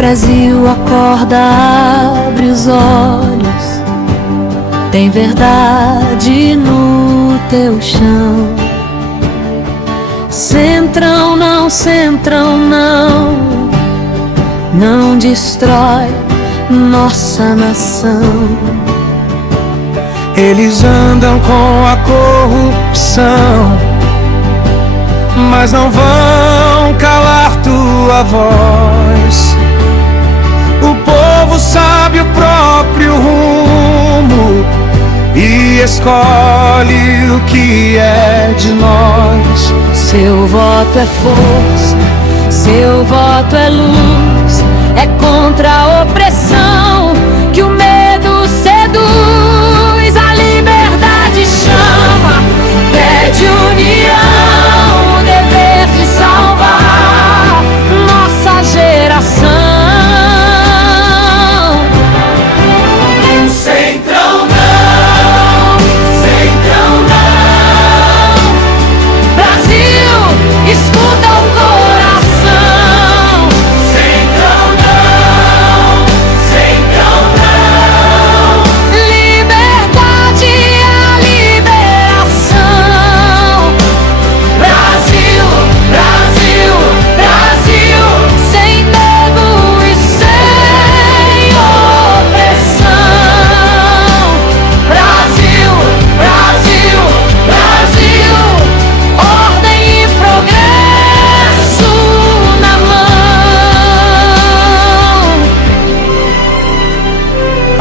Brasil, acorda, abre os olhos. Tem verdade no teu chão. Centrão não, Centrão não, não destrói nossa nação. Eles andam com a corrupção, mas não vão calar tua voz. O povo sabe o próprio rumo e escolhe o que é de nós. Seu voto é força, seu voto é luz. É contra a opressão que o medo seduz. A liberdade chama, pede união, o dever de salvar nossa geração. Centrão não, Centrão não. Brasil, escuta o coração. Centrão não, Centrão não. Liberdade é a liberação. Brasil, Brasil, Brasil, sem medo e sem opressão. Brasil, Brasil, Brasil, ordem e progresso na mão.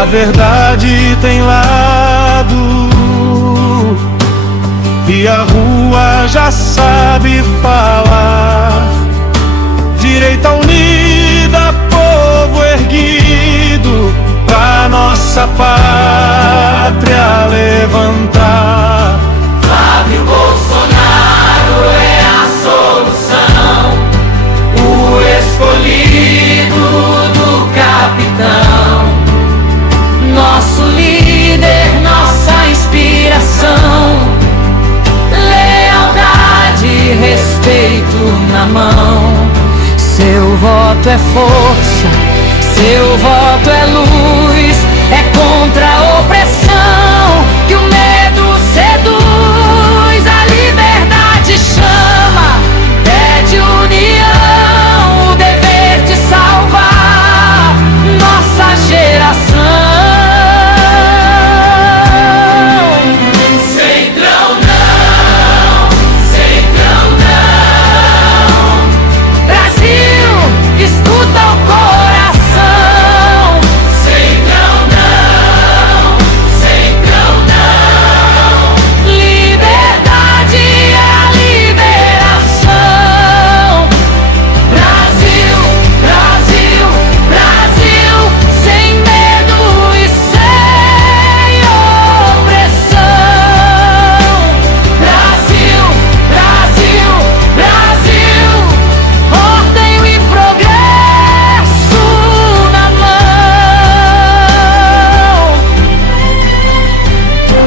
A verdade tem lado e a rua já sabe falar. Direita unida, povo erguido, pra nossa pátria levantar. Flávio Bolsonaro é a solução, o escolhido do capitão. Nosso líder, nossa inspiração. Lealdade e respeito na mão. Seu voto é força, seu voto é luz. É contra a opressão que o medo seduz. A liberdade chama, pede união, o dever de salvar nossa geração. Centrão não, Centrão não. Brasil, escuta o coração. Centrão não, Centrão não. Liberdade é a liberação. Brasil, Brasil, Brasil, sem medo e sem opressão. Brasil, Brasil, Brasil, ordem e progresso na mão.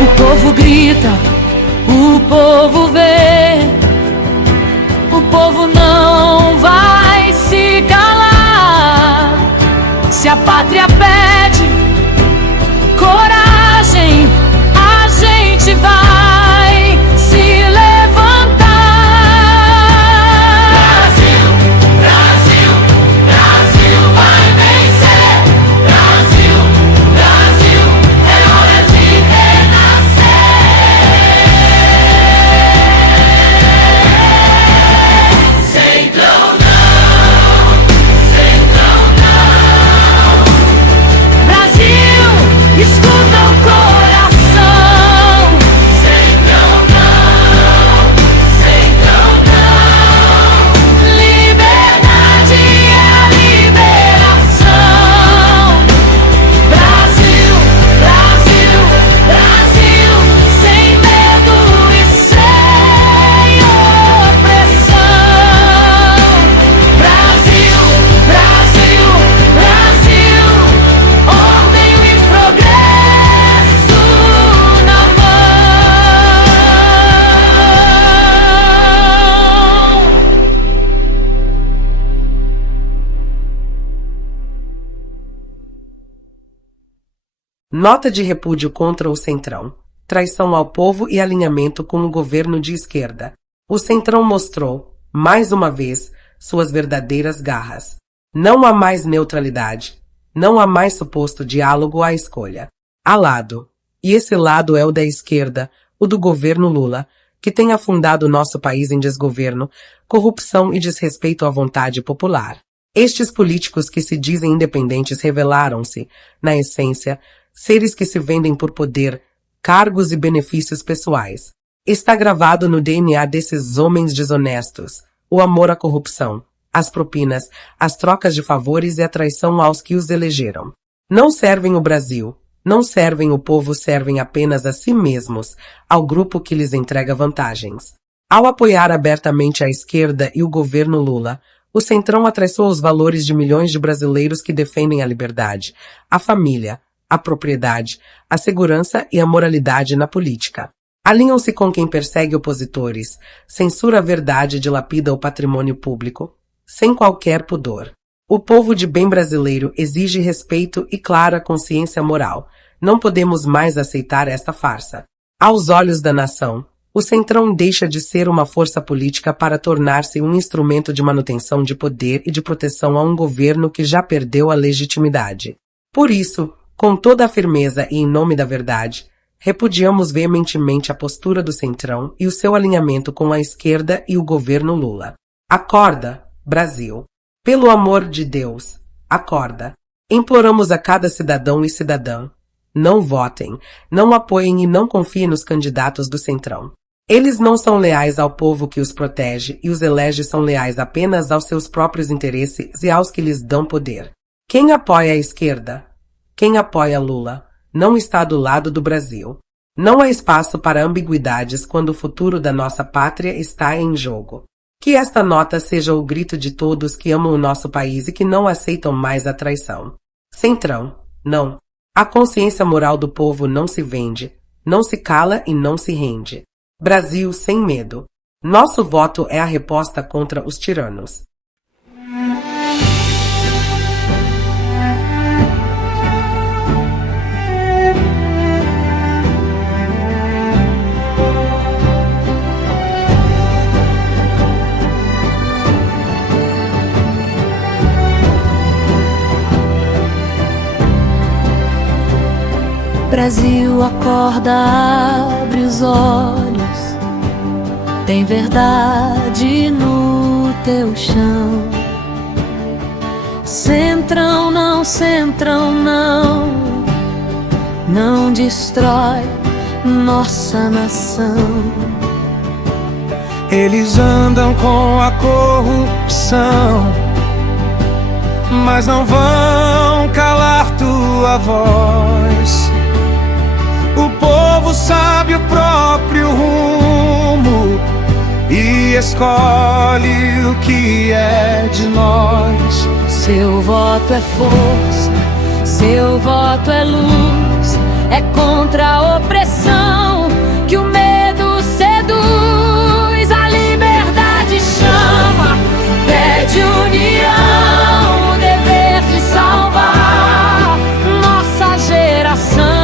O povo grita, o povo vê, o povo não vai se calar. Se a pátria pede coragem, a gente vai se levantar. Brasil, Brasil, Brasil vai vencer. Brasil, Brasil, é hora de renascer. Centrão não, Centrão não. Nota de repúdio contra o Centrão. Traição ao povo e alinhamento com o governo de esquerda. O Centrão mostrou, mais uma vez, suas verdadeiras garras. Não há mais neutralidade. Não há mais suposto diálogo à escolha. Há lado. E esse lado é o da esquerda, o do governo Lula, que tem afundado nosso país em desgoverno, corrupção e desrespeito à vontade popular. Estes políticos que se dizem independentes revelaram-se, na essência, seres que se vendem por poder, cargos e benefícios pessoais. Está gravado no DNA desses homens desonestos o amor à corrupção, as propinas, as trocas de favores e a traição aos que os elegeram. Não servem o Brasil, não servem o povo, servem apenas a si mesmos, ao grupo que lhes entrega vantagens. Ao apoiar abertamente a esquerda e o governo Lula, o Centrão atraiçoou os valores de milhões de brasileiros que defendem a liberdade, a família, a propriedade, a segurança e a moralidade na política. Alinham-se com quem persegue opositores, censura a verdade e dilapida o patrimônio público, sem qualquer pudor. O povo de bem brasileiro exige respeito e clara consciência moral. Não podemos mais aceitar esta farsa. Aos olhos da nação, o Centrão deixa de ser uma força política para tornar-se um instrumento de manutenção de poder e de proteção a um governo que já perdeu a legitimidade. Por isso, com toda a firmeza e em nome da verdade, repudiamos veementemente a postura do Centrão e o seu alinhamento com a esquerda e o governo Lula. Acorda, Brasil! Pelo amor de Deus, acorda! Imploramos a cada cidadão e cidadã. Não votem, não apoiem e não confiem nos candidatos do Centrão. Eles não são leais ao povo que os protege e os elege são leais apenas aos seus próprios interesses e aos que lhes dão poder. Quem apoia a esquerda, quem apoia Lula, não está do lado do Brasil. Não há espaço para ambiguidades quando o futuro da nossa pátria está em jogo. Que esta nota seja o grito de todos que amam o nosso país e que não aceitam mais a traição. Centrão, não. A consciência moral do povo não se vende, não se cala e não se rende. Brasil sem medo. Nosso voto é a resposta contra os tiranos. Brasil, acorda, abre os olhos. Tem verdade no teu chão. Centrão não, Centrão não, não destrói nossa nação. Eles andam com a corrupção, mas não vão calar tua voz. O povo sabe o próprio rumo e escolhe o que é de nós. Seu voto é força, seu voto é luz, é contra a opressão que o medo seduz. A liberdade chama, pede união, o dever de salvar nossa geração.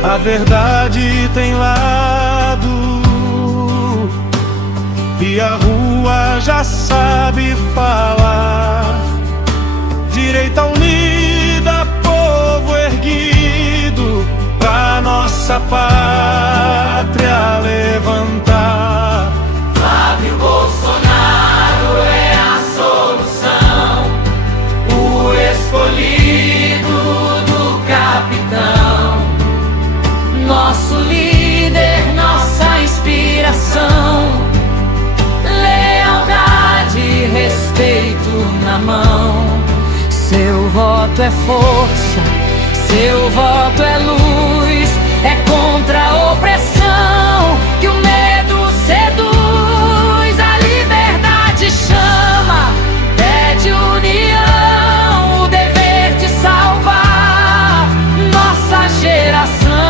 A verdade tem lado e a rua já sabe falar. Direita unida, povo erguido, pra nossa pátria levantar. Flávio Bolsonaro é a solução, o escolhido voto é força, seu voto é luz, é contra a opressão que o medo seduz. A liberdade chama, pede união, o dever de salvar nossa geração.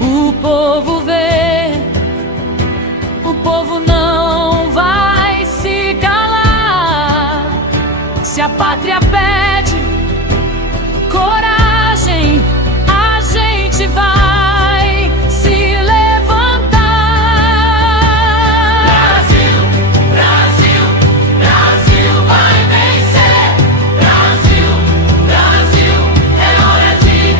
O povo vê, o povo não vai se calar. Se a pátria pede coragem, a gente vai se levantar. Brasil, Brasil, Brasil vai vencer. Brasil, Brasil, é hora de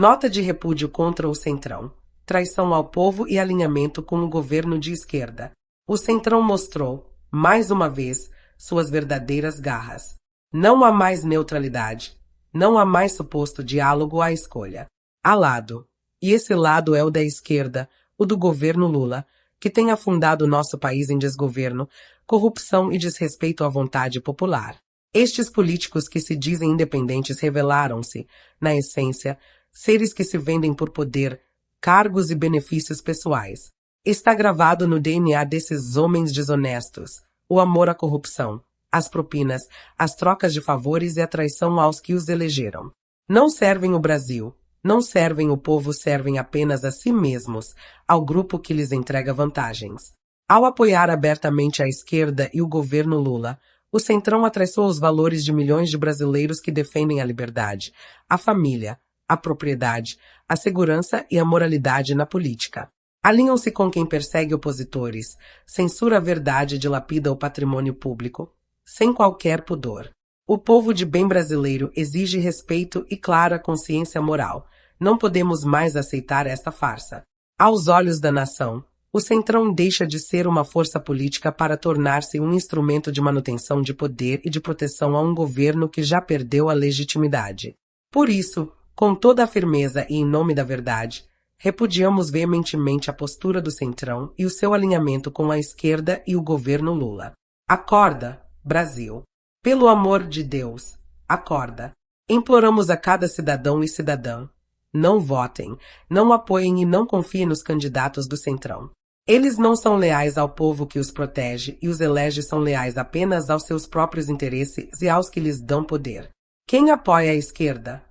Nota de repúdio contra o Centrão. Traição ao povo e alinhamento com o governo de esquerda. O Centrão mostrou, mais uma vez, suas verdadeiras garras. Não há mais neutralidade. Não há mais suposto diálogo à escolha. Há lado. E esse lado é o da esquerda, o do governo Lula, que tem afundado o nosso país em desgoverno, corrupção e desrespeito à vontade popular. Estes políticos que se dizem independentes revelaram-se, na essência, seres que se vendem por poder, cargos e benefícios pessoais. Está gravado no DNA desses homens desonestos o amor à corrupção, as propinas, as trocas de favores e a traição aos que os elegeram. Não servem o Brasil, não servem o povo, servem apenas a si mesmos, ao grupo que lhes entrega vantagens. Ao apoiar abertamente a esquerda e o governo Lula, o Centrão atraiçou os valores de milhões de brasileiros que defendem a liberdade, a família, a propriedade, a segurança e a moralidade na política. Alinham-se com quem persegue opositores, censura a verdade e dilapida o patrimônio público, sem qualquer pudor. O povo de bem brasileiro exige respeito e clara consciência moral. Não podemos mais aceitar esta farsa. Aos olhos da nação, o Centrão deixa de ser uma força política para tornar-se um instrumento de manutenção de poder e de proteção a um governo que já perdeu a legitimidade. Por isso, com toda a firmeza e em nome da verdade, repudiamos veementemente a postura do Centrão e o seu alinhamento com a esquerda e o governo Lula. Acorda, Brasil! Pelo amor de Deus, acorda! Imploramos a cada cidadão e cidadã. Não votem, não apoiem e não confiem nos candidatos do Centrão. Eles não são leais ao povo que os protege e os elege são leais apenas aos seus próprios interesses e aos que lhes dão poder. Quem apoia a esquerda?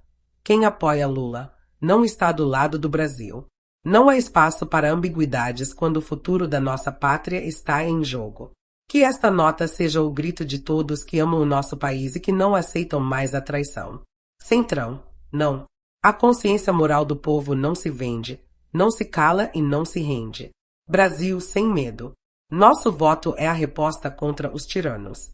Quem apoia Lula não está do lado do Brasil. Não há espaço para ambiguidades quando o futuro da nossa pátria está em jogo. Que esta nota seja o grito de todos que amam o nosso país e que não aceitam mais a traição. Centrão, não. A consciência moral do povo não se vende, não se cala e não se rende. Brasil sem medo. Nosso voto é a resposta contra os tiranos.